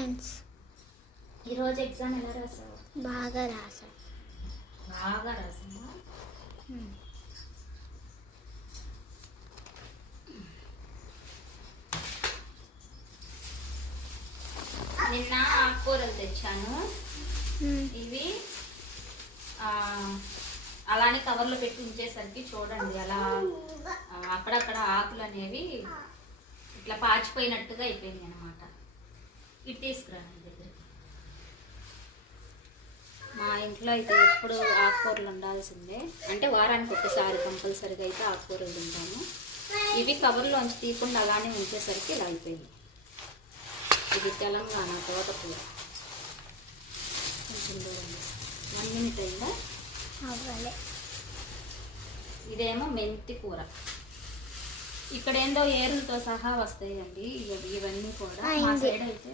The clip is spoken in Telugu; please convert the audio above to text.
సైన్స్. ఈరోజు ఎగ్జామ్ ఎలా రాసావు? బాగా రాసా. బాగా రాసావా? నిన్న ఆకుకూరలు తెచ్చాను. ఇవి అలానే కవర్లో పెట్టి ఉంచేసరికి చూడండి అలా అక్కడక్కడ ఆకులు అనేవి ఇట్లా పాచిపోయినట్టుగా అయిపోయింది అనమాట. ఇది తీసుకురాండి దగ్గరికి. మా ఇంట్లో అయితే ఎప్పుడు ఆకుకూరలు ఉండాల్సిందే, అంటే వారానికి ఒకసారి కంపల్సరీగా అయితే ఆకుకూరలు తింటాము. ఇవి కవర్లోంచి తీయకుండా అలానే ఉంచేసరికి ఇలా అయిపోయింది. ఇది తెలంగాణ తోటకూర. కొంచెం దూరం 1 మినిట్ అయిందా? అవ్వాలి. ఇదేమో మెంతి కూర. ఇక్కడ ఏందో ఏరులతో సహా వస్తాయండి ఇవన్నీ కూడా. మా సైడ్ అయితే